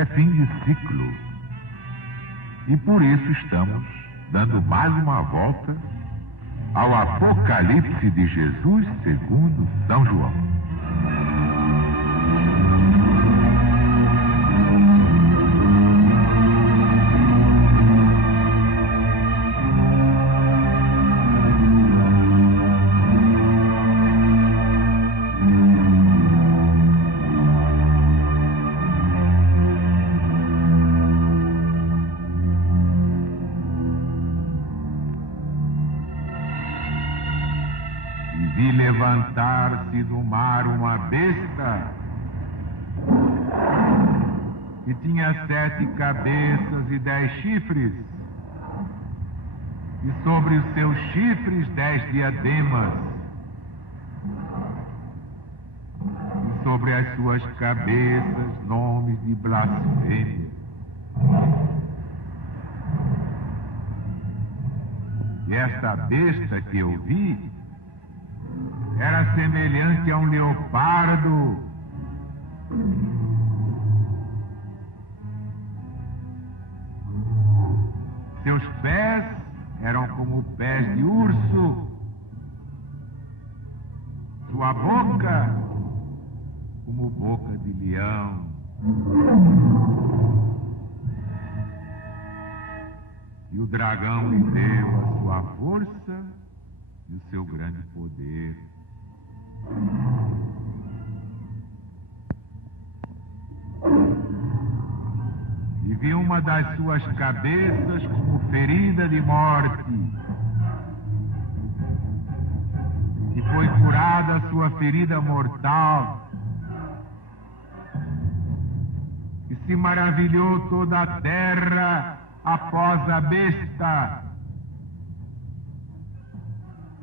É fim de ciclo. E por isso estamos dando mais uma volta ao Apocalipse de Jesus segundo São João. Vi levantar-se do mar uma besta que tinha 7 cabeças e 10 chifres, e sobre os seus chifres 10 diademas, e sobre as suas cabeças nomes de blasfêmia. E esta besta que eu vi era semelhante a um leopardo, seus pés eram como pés de urso, sua boca como boca de leão. E o dragão lhe deu a sua força e o seu grande poder. E vi uma das suas cabeças como ferida de morte, e foi curada a sua ferida mortal, e se maravilhou toda a terra após a besta,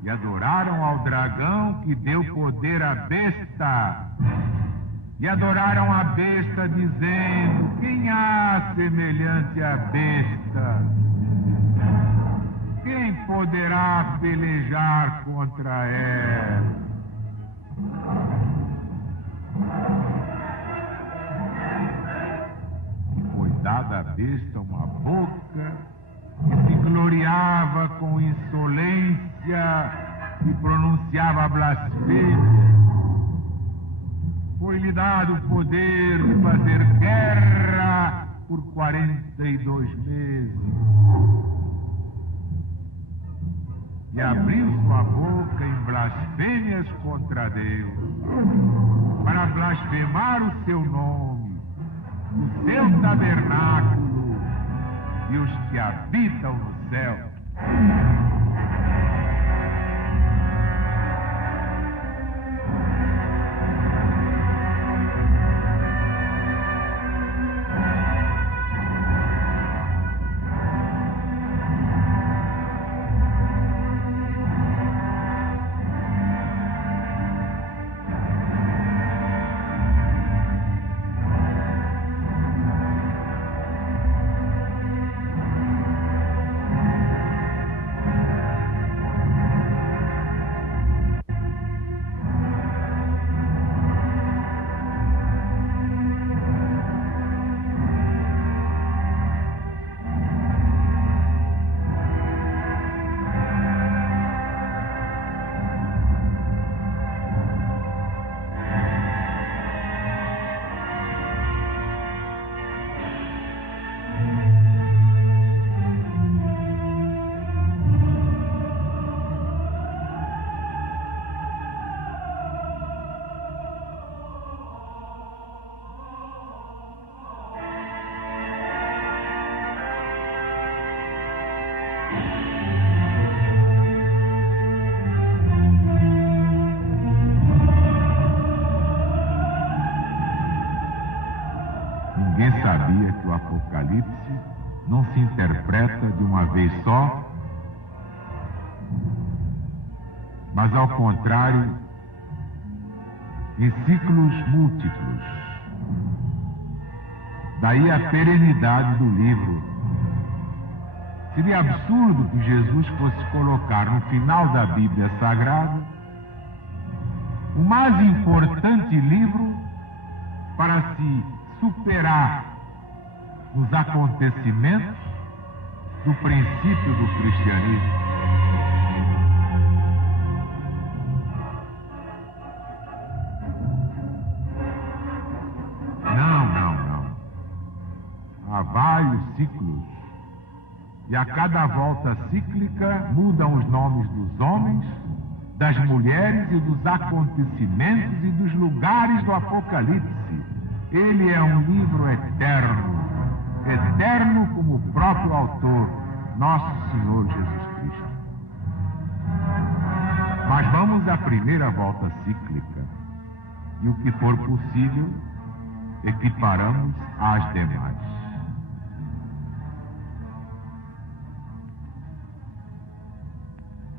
e adoraram ao dragão que deu poder à besta, e adoraram a besta dizendo: quem há semelhante à besta? Quem poderá pelejar contra ela? E foi dada à besta uma boca que se gloriava com insolência e pronunciava blasfêmia. Foi-lhe dado o poder de fazer guerra por 42 meses. E abriu sua boca em blasfêmias contra Deus, para blasfemar o seu nome, o seu tabernáculo e os que habitam no céu. Ninguém sabia que o Apocalipse não se interpreta de uma vez só, mas ao contrário, em ciclos múltiplos. Daí a perenidade do livro. Seria absurdo que Jesus fosse colocar no final da Bíblia Sagrada o mais importante livro para se superar nos acontecimentos do princípio do cristianismo. Não. Há vários ciclos. E a cada volta cíclica mudam os nomes dos homens, das mulheres e dos acontecimentos e dos lugares do Apocalipse. Ele é um livro eterno, eterno como o próprio autor, nosso Senhor Jesus Cristo. Mas vamos à primeira volta cíclica, e o que for possível, equiparamos às demais.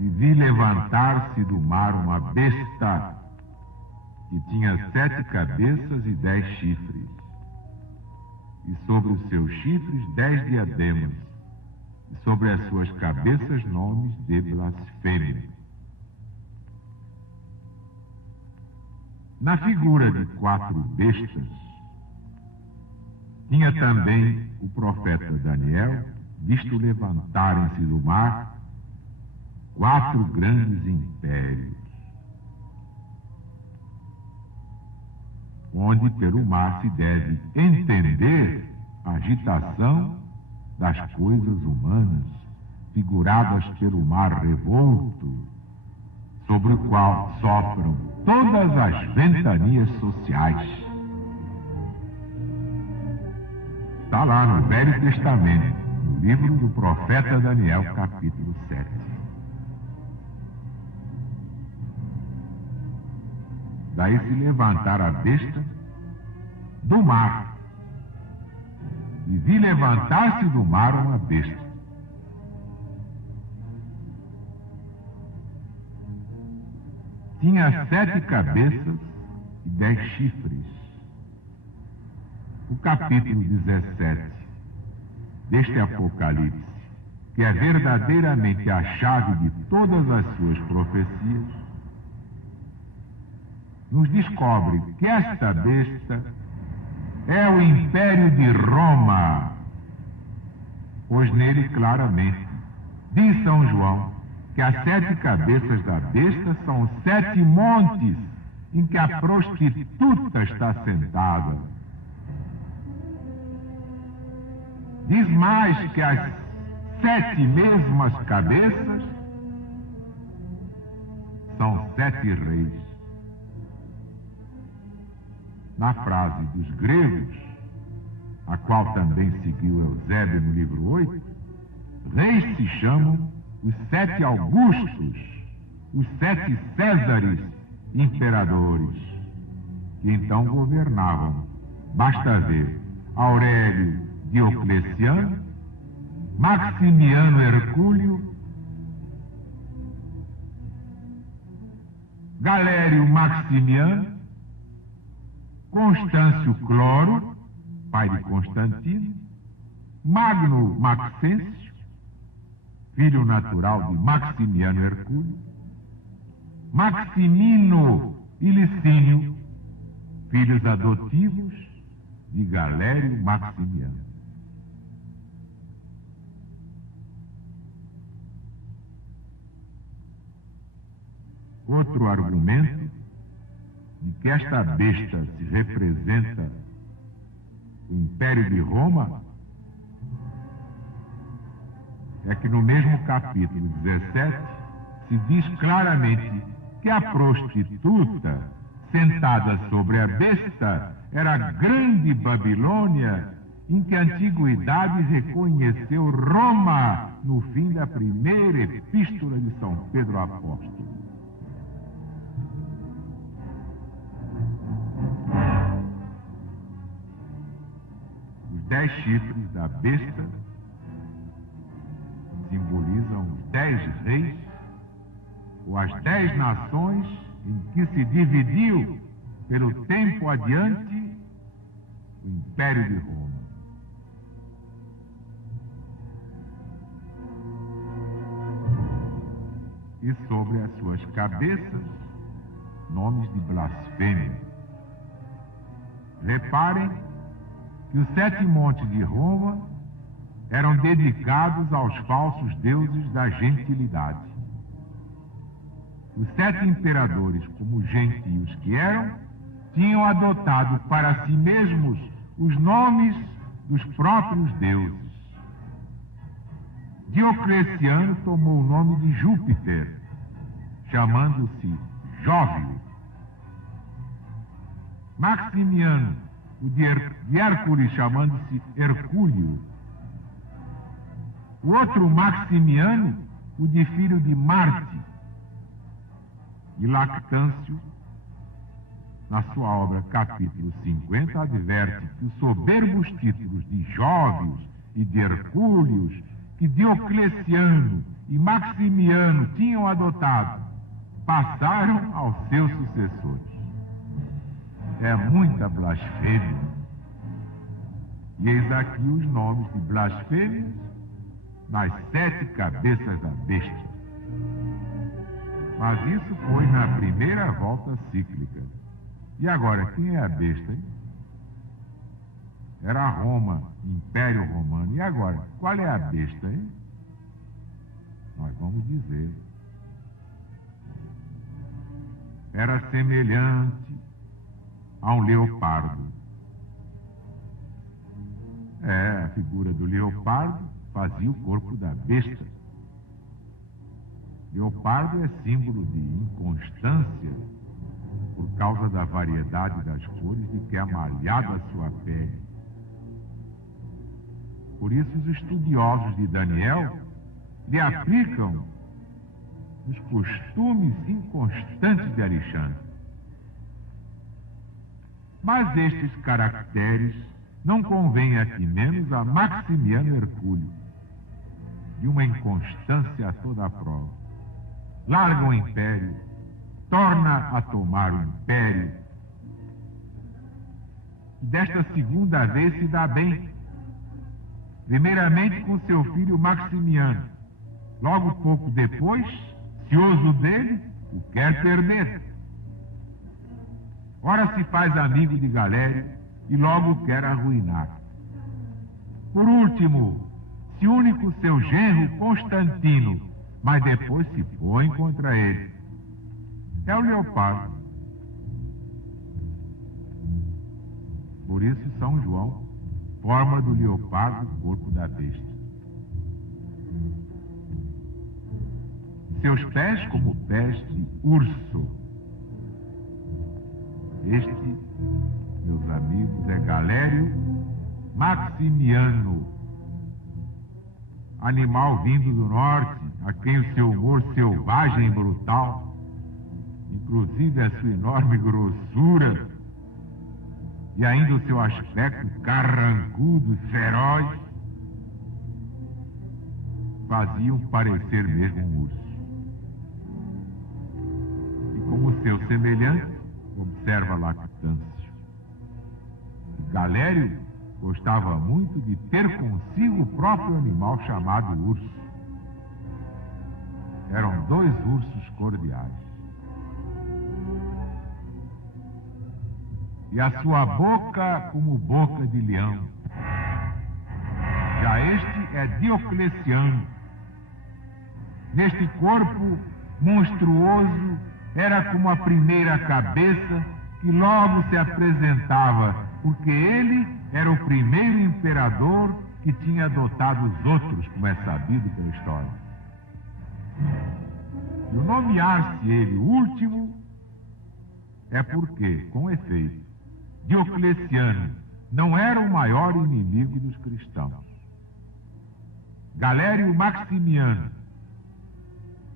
E vi levantar-se do mar uma besta que tinha 7 cabeças e 10 chifres, e sobre os seus chifres 10 diademas, e sobre as suas cabeças nomes de blasfêmia. Na figura de 4 bestas, tinha também o profeta Daniel visto levantarem-se do mar 4 grandes impérios, onde pelo mar se deve entender a agitação das coisas humanas, figuradas pelo mar revolto, sobre o qual sopram todas as ventanias sociais. Está lá no Velho Testamento, no livro do profeta Daniel, capítulo 7. Daí se levantar a besta do mar. E vi levantar-se do mar uma besta. Tinha 7 cabeças e 10 chifres. O capítulo 17 deste Apocalipse, que é verdadeiramente a chave de todas as suas profecias, nos descobre que esta besta é o Império de Roma, pois nele claramente diz São João que as 7 cabeças da besta são 7 montes em que a prostituta está sentada. Diz mais que as 7 mesmas cabeças são 7 reis. Na frase dos gregos, a qual também seguiu Eusébio no livro 8, reis se chamam os 7 Augustos, os 7 Césares imperadores, que então governavam. Basta ver Aurélio Diocleciano, Maximiano Hercúleo, Galério Maximiano, Constâncio Cloro, pai de Constantino, Magno Maxêncio, filho natural de Maximiano Hercúleo, Maximino e Licínio, filhos adotivos de Galério Maximiano. Outro argumento de que esta besta se representa o Império de Roma é que no mesmo capítulo 17 se diz claramente que a prostituta sentada sobre a besta era a grande Babilônia, em que a antiguidade reconheceu Roma no fim da primeira epístola de São Pedro Apóstolo. Os 10 chifres da besta simbolizam os 10 reis, ou as 10 nações em que se dividiu pelo tempo adiante o Império de Roma. E sobre as suas cabeças, nomes de blasfêmia. Reparem que os 7 montes de Roma eram dedicados aos falsos deuses da gentilidade. Os 7 imperadores, como gentios que eram, tinham adotado para si mesmos os nomes dos próprios deuses. Diocleciano tomou o nome de Júpiter, chamando-se Jóvio. Maximiano, o de Hércules, chamando-se Hercúleo. O outro Maximiano, o de filho de Marte. E Lactâncio, na sua obra capítulo 50, adverte que os soberbos títulos de Jóvios e de Hercúleos que Diocleciano e Maximiano tinham adotado passaram aos seus sucessores. É muita blasfêmia. E eis aqui os nomes de blasfêmias nas 7 cabeças da besta. Mas isso foi na primeira volta cíclica. E agora, quem é a besta, hein? Era Roma, Império Romano. E agora, qual é a besta, hein? Nós vamos dizer. Era semelhante a um leopardo. A figura do leopardo fazia o corpo da besta. Leopardo é símbolo de inconstância por causa da variedade das cores de que é amalhada a sua pele. Por isso os estudiosos de Daniel lhe aplicam os costumes inconstantes de Alexandre. Mas estes caracteres não convêm aqui menos a Maximiano Hercúleo, de uma inconstância a toda a prova. Larga o império, torna a tomar o império, e desta segunda vez se dá bem, primeiramente com seu filho Maximiano, logo pouco depois, cioso dele, o quer perder. Ora se faz amigo de Galério e logo o quer arruinar. Por último, se une com seu genro Constantino, mas depois se põe contra ele. É o leopardo. Por isso São João forma do leopardo o corpo da besta. Seus pés como pés de urso. Este, meus amigos, é Galério Maximiano, animal vindo do norte, a quem o seu humor selvagem e brutal, inclusive a sua enorme grossura e ainda o seu aspecto carrancudo e feroz, faziam parecer mesmo um urso. E como seu semelhante, observa Lactâncio. Galério gostava muito de ter consigo o próprio animal chamado urso. Eram 2 ursos cordiais. E a sua boca como boca de leão. Já este é Diocleciano. Neste corpo monstruoso, era como a primeira cabeça que logo se apresentava, porque ele era o primeiro imperador que tinha adotado os outros, como é sabido pela história. E o nomear-se ele o último é porque, com efeito, Diocleciano não era o maior inimigo dos cristãos. Galério Maximiano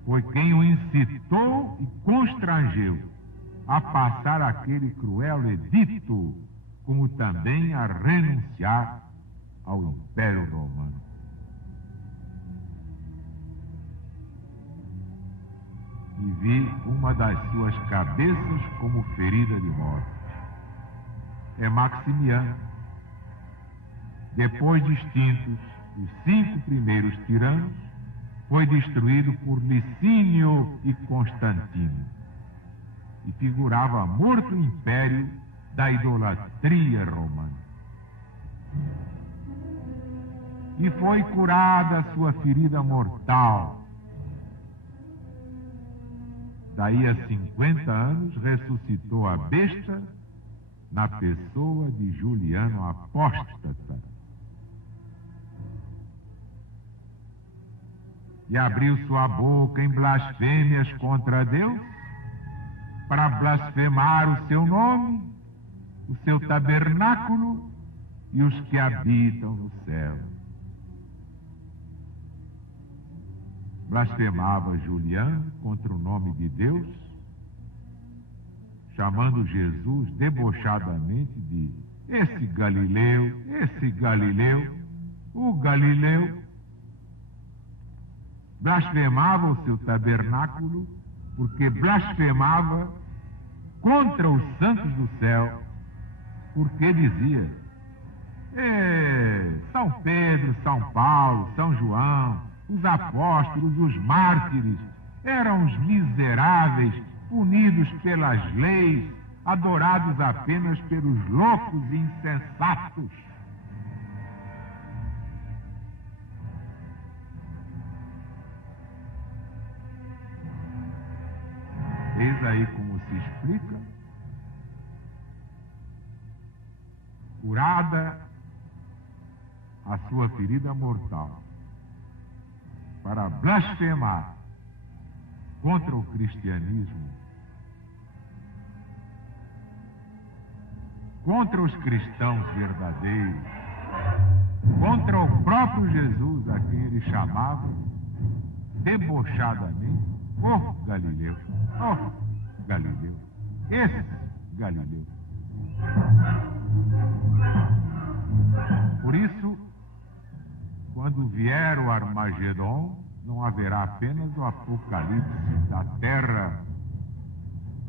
foi quem o incitou e constrangeu a passar aquele cruel edito, como também a renunciar ao Império Romano. E vi uma das suas cabeças como ferida de morte. É Maximiano. Depois de extintos os 5 primeiros tiranos, foi destruído por Licínio e Constantino, e figurava morto o império da idolatria romana. e foi curada a sua ferida mortal. Daí a 50 anos ressuscitou a besta na pessoa de Juliano Apóstata. E abriu sua boca em blasfêmias contra Deus, para blasfemar o seu nome, o seu tabernáculo e os que habitam no céu. Blasfemava Juliano contra o nome de Deus, chamando Jesus debochadamente de esse Galileu, o Galileu. Blasfemava o seu tabernáculo, porque blasfemava contra os santos do céu, porque dizia: São Pedro, São Paulo, São João, os apóstolos, os mártires, eram os miseráveis, punidos pelas leis, adorados apenas pelos loucos e insensatos. Eis aí como se explica: curada a sua ferida mortal, para blasfemar contra o cristianismo, contra os cristãos verdadeiros, contra o próprio Jesus, a quem ele chamava debochadamente Galileu, Galileu, esse Galileu. Por isso, quando vier o Armagedon, não haverá apenas o apocalipse da terra,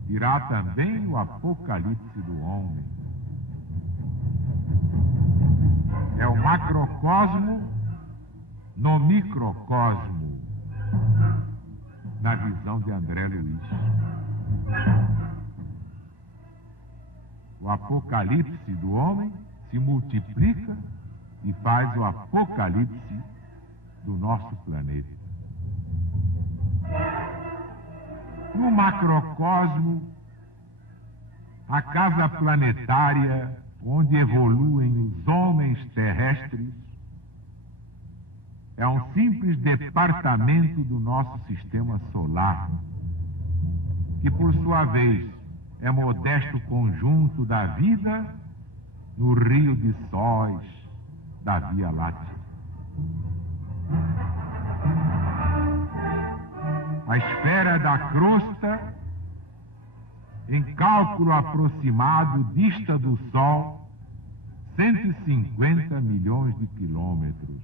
virá também o apocalipse do homem. É o macrocosmo no microcosmo, na visão de André Luiz. O apocalipse do homem se multiplica e faz o apocalipse do nosso planeta. No macrocosmo, a casa planetária onde evoluem os homens terrestres é um simples departamento do nosso sistema solar, que por sua vez é modesto conjunto da vida no rio de sóis da Via Láctea. A esfera da crosta, em cálculo aproximado, dista do Sol 150 milhões de quilômetros.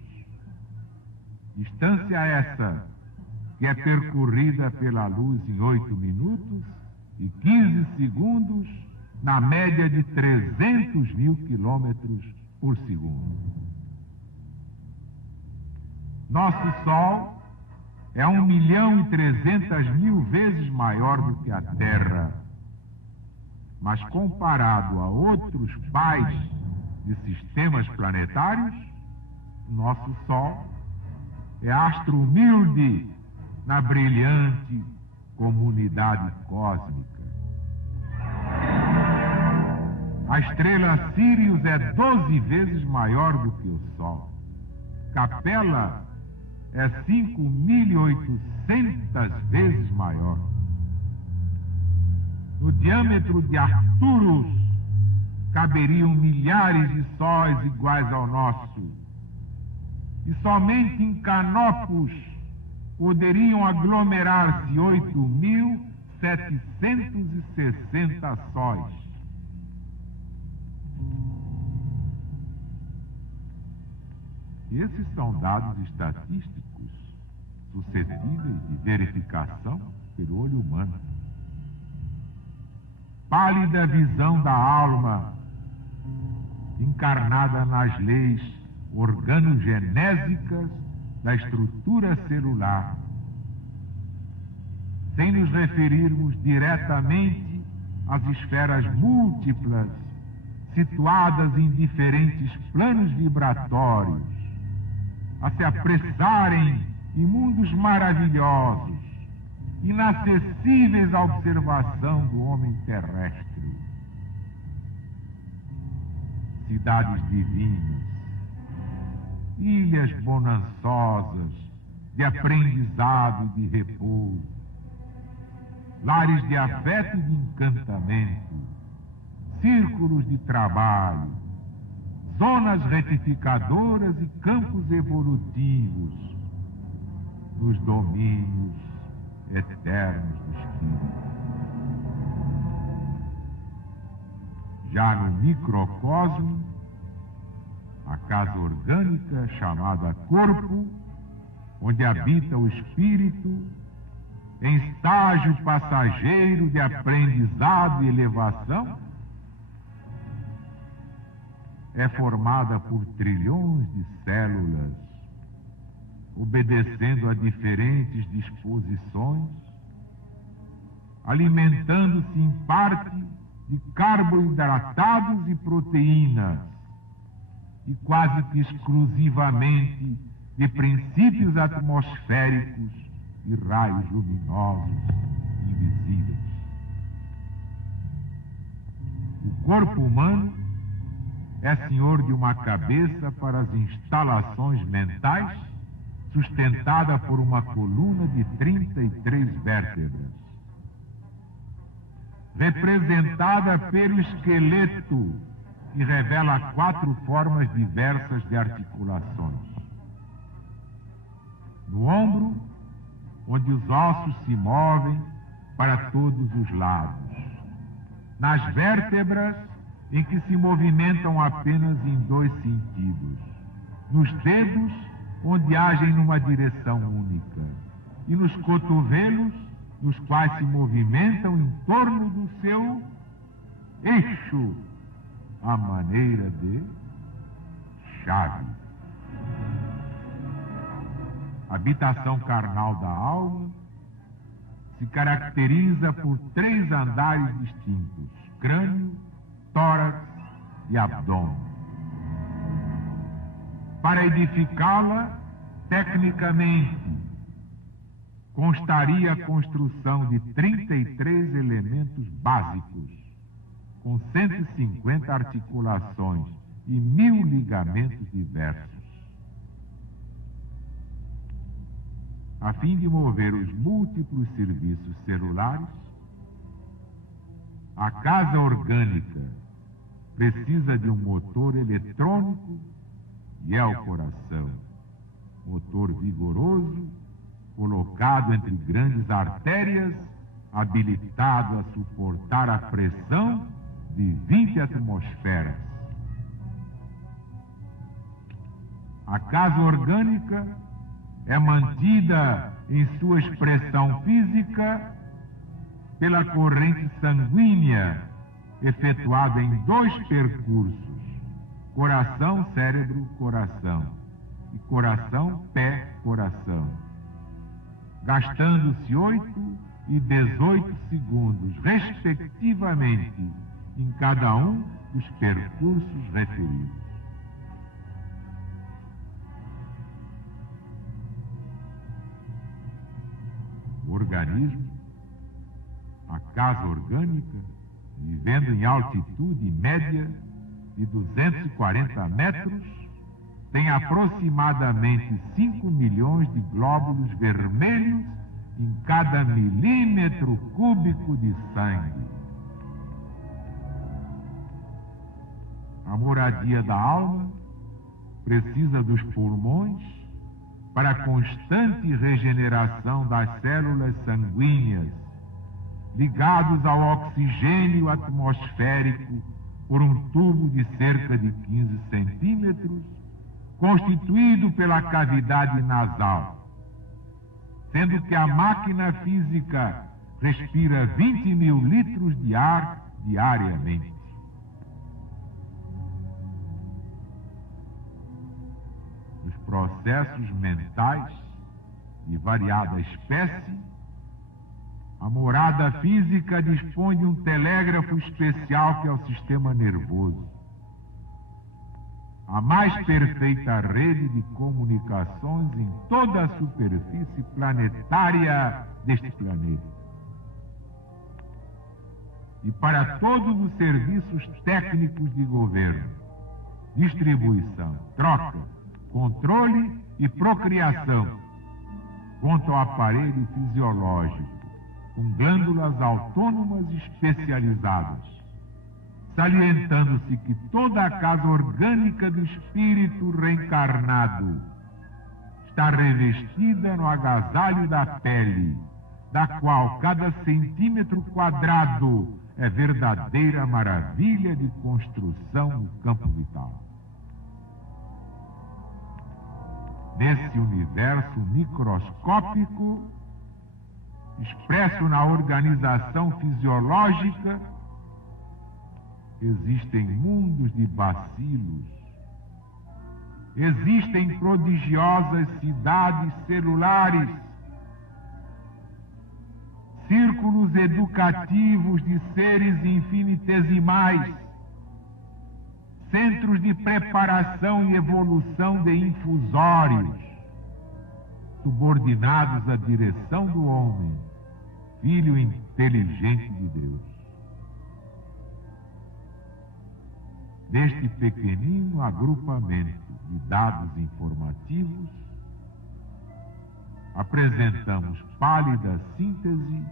Distância essa que é percorrida pela luz em 8 minutos e 15 segundos, na média de 300 mil quilômetros por segundo. Nosso Sol é 1.300.000 vezes maior do que a Terra, mas comparado a outros pais de sistemas planetários, nosso Sol é astro humilde na brilhante comunidade cósmica. A estrela Sírius é 12 vezes maior do que o Sol. Capela é 5.800 vezes maior. No diâmetro de Arcturus caberiam milhares de sóis iguais ao nosso. E somente em Canopus poderiam aglomerar-se 8.760 sóis. Esses são dados estatísticos suscetíveis de verificação pelo olho humano. Pálida visão da alma, encarnada nas leis organogenésicas da estrutura celular, sem nos referirmos diretamente às esferas múltiplas situadas em diferentes planos vibratórios, a se apressarem em mundos maravilhosos, inacessíveis à observação do homem terrestre. Cidades divinas, ilhas bonançosas de aprendizado e de repouso, lares de afeto e de encantamento, círculos de trabalho, zonas retificadoras e campos evolutivos nos domínios eternos do Espírito. Já no microcosmo, a casa orgânica chamada corpo, onde habita o Espírito, em estágio passageiro de aprendizado e elevação, é formada por trilhões de células, obedecendo a diferentes disposições, alimentando-se em parte de carboidratados e proteínas, e quase que exclusivamente de princípios atmosféricos e raios luminosos invisíveis. O corpo humano é senhor de uma cabeça para as instalações mentais, sustentada por uma coluna de 33 vértebras, representada pelo esqueleto, que revela 4 formas diversas de articulações. No ombro, onde os ossos se movem para todos os lados. Nas vértebras, em que se movimentam apenas em 2 sentidos. Nos dedos, onde agem numa direção única. E nos cotovelos, nos quais se movimentam em torno do seu eixo, à maneira de chave. A habitação carnal da alma se caracteriza por 3 andares distintos: crânio, tórax e abdômen. Para edificá-la tecnicamente, constaria a construção de 33 elementos básicos, com 150 articulações e 1000 ligamentos diversos. A fim de mover os múltiplos serviços celulares, a casa orgânica precisa de um motor eletrônico e é o coração. Motor vigoroso, colocado entre grandes artérias, habilitado a suportar a pressão de 20 atmosferas. A casa orgânica é mantida em sua expressão física pela corrente sanguínea, efetuada em 2 percursos: coração, cérebro, coração, e coração, pé, coração, gastando-se 8 e 18 segundos, respectivamente, em cada um dos percursos referidos. O organismo, a casa orgânica, vivendo em altitude média de 240 metros, tem aproximadamente 5 milhões de glóbulos vermelhos em cada milímetro cúbico de sangue. A moradia da alma precisa dos pulmões para a constante regeneração das células sanguíneas, ligados ao oxigênio atmosférico por um tubo de cerca de 15 centímetros, constituído pela cavidade nasal, sendo que a máquina física respira 20 mil litros de ar diariamente. Os processos mentais de variada espécie, a morada física dispõe de um telégrafo especial que é o sistema nervoso. a mais perfeita rede de comunicações em toda a superfície planetária deste planeta. E para todos os serviços técnicos de governo, distribuição, troca, controle e procriação, quanto ao aparelho fisiológico, com glândulas autônomas especializadas, salientando-se que toda a casa orgânica do espírito reencarnado está revestida no agasalho da pele, da qual cada centímetro quadrado é verdadeira maravilha de construção no campo vital. Nesse universo microscópico, expresso na organização fisiológica, existem mundos de bacilos, existem prodigiosas cidades celulares, círculos educativos de seres infinitesimais, centros de preparação e evolução de infusórios, subordinados à direção do homem, filho inteligente de Deus. Deste pequenino agrupamento de dados informativos, apresentamos pálida síntese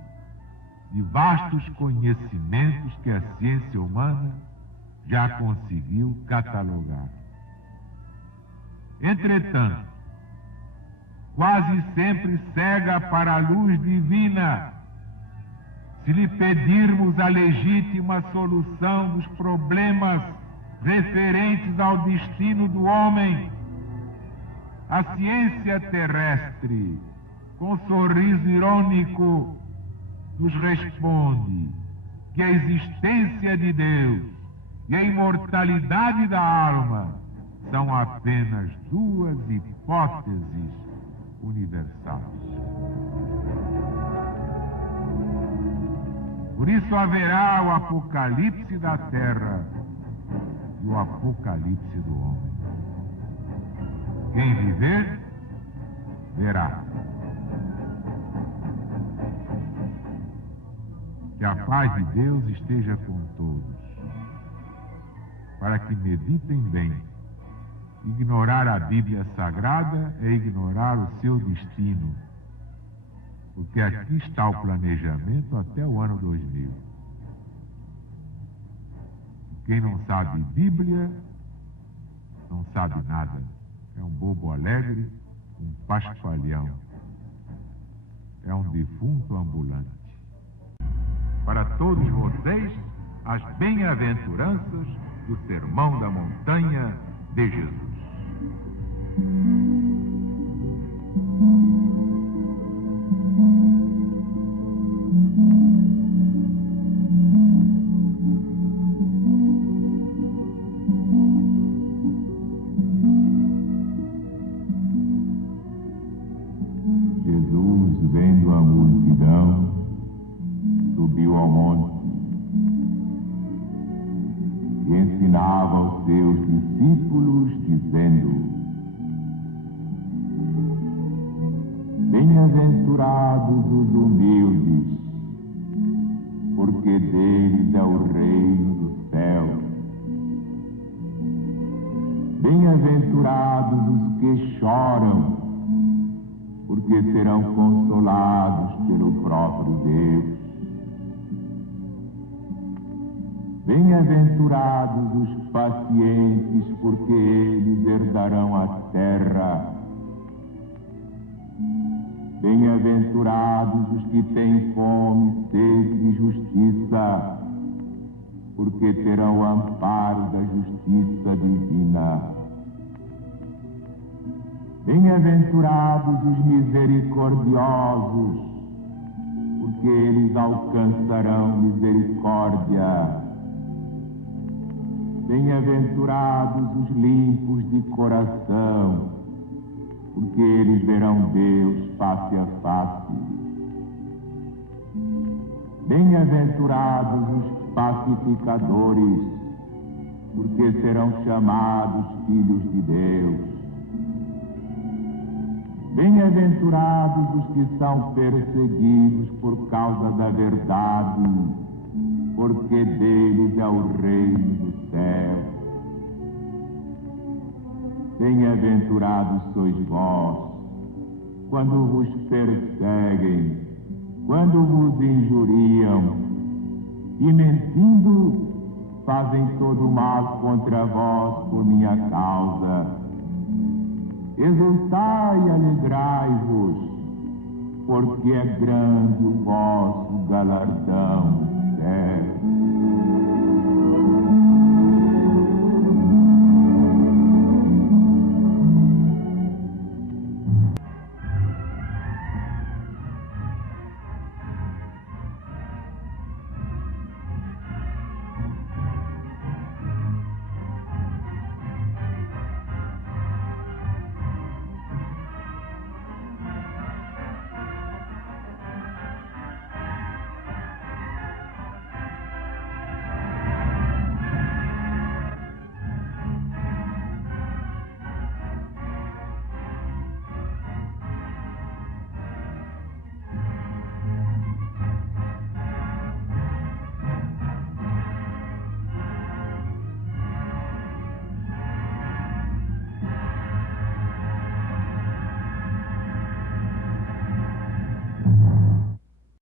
de vastos conhecimentos que a ciência humana já conseguiu catalogar. Entretanto, quase sempre cega para a luz divina, se lhe pedirmos a legítima solução dos problemas referentes ao destino do homem, a ciência terrestre, com sorriso irônico, nos responde que a existência de Deus e a imortalidade da alma são apenas duas hipóteses universais. Por isso haverá o apocalipse da terra e o apocalipse do homem. Quem viver, verá. Que a paz de Deus esteja com todos, para que meditem bem. Ignorar a Bíblia Sagrada é ignorar o seu destino, porque aqui está o planejamento até o ano 2000. Quem não sabe Bíblia, não sabe nada. É um bobo alegre, um paspalhão. É um defunto ambulante. Para todos vocês, as bem-aventuranças do Sermão da Montanha de Jesus. Jesus, vendo a multidão, subiu ao monte e ensinava aos seus discípulos, dizendo: Bem-aventurados os humildes, porque deles é o reino dos céus. Bem-aventurados os que choram, porque serão consolados pelo próprio Deus. Bem-aventurados os pacientes, porque eles herdarão a terra. Bem-aventurados os que têm fome e sede de justiça, porque terão o amparo da justiça divina. Bem-aventurados os misericordiosos, porque eles alcançarão misericórdia. Bem-aventurados os limpos de coração, porque eles verão Deus face a face. Bem-aventurados os pacificadores, porque serão chamados filhos de Deus. Bem-aventurados os que são perseguidos por causa da verdade, porque deles é o reino do céu. Bem-aventurados sois vós, quando vos perseguem, quando vos injuriam, e mentindo fazem todo o mal contra vós por minha causa. Exultai e alegrai-vos, porque é grande o vosso galardão no céu.